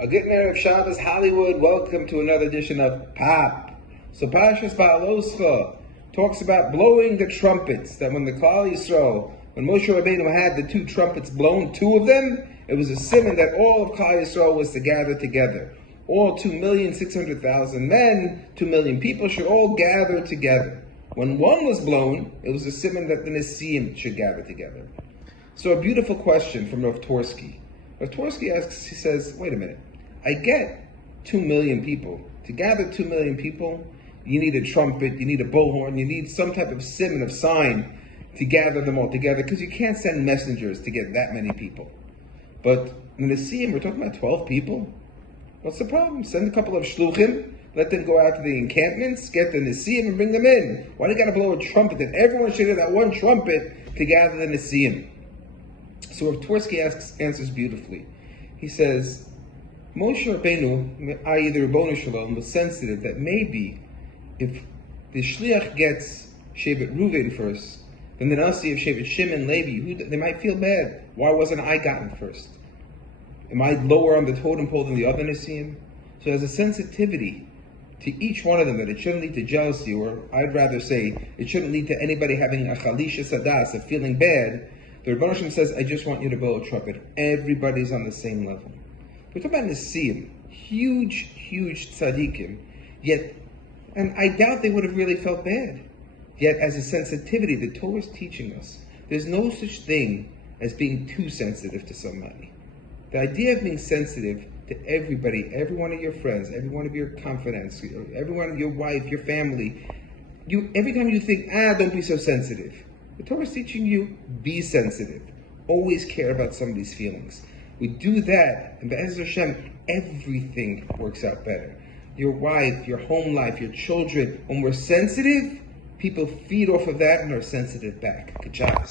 A good night of Shabbos, Hollywood. Welcome to another edition of Pop. So Parshas Beha'alotcha talks about blowing the trumpets. That when the Klal Yisrael, when Moshe Rabbeinu had the two trumpets blown, two of them, it was a siman that all of Klal Yisrael was to gather together. All 2,600,000 men, 2 million people should all gather together. When one was blown, it was a siman that the Nesiim should gather together. So a beautiful question from Rav Torsky. Rav Torsky asks, he says, wait a minute, I get 2 million people. To gather 2 million people, you need a trumpet, you need a bullhorn, you need some type of siman, of sign to gather them all together, because you can't send messengers to get that many people. But in the Nesiim, we're talking about 12 people. What's the problem? Send a couple of shluchim, let them go out to the encampments, get the Nesiim and bring them in. Why do you got to blow a trumpet? That everyone should hear that one trumpet to gather the Nesiim. So Rav Torsky answers beautifully. He says, Moshe Rabbeinu, i.e. the Ribono Shalom, was sensitive that maybe if the Shliach gets Shevet Reuven first, then the Nasi of Shevet Shimon, Levi, they might feel bad. Why wasn't I gotten first? Am I lower on the totem pole than the other Nesiim? So there's a sensitivity to each one of them that it shouldn't lead to jealousy, or I'd rather say it shouldn't lead to anybody having a chalisha sadas, of feeling bad. The Ribono Shalom says, I just want you to blow a trumpet. Everybody's on the same level. We're talking about Nesiim, huge tzaddikim, yet, and I doubt they would have really felt bad. Yet, as a sensitivity, the Torah is teaching us, there's no such thing as being too sensitive to somebody. The idea of being sensitive to everybody, every one of your friends, every one of your confidants, every one of your wife, your family, every time you think, don't be so sensitive. The Torah is teaching you, be sensitive. Always care about somebody's feelings. We do that, and Be'ez Hashem, everything works out better. Your wife, your home life, your children. When we're sensitive, people feed off of that and are sensitive back. Good job.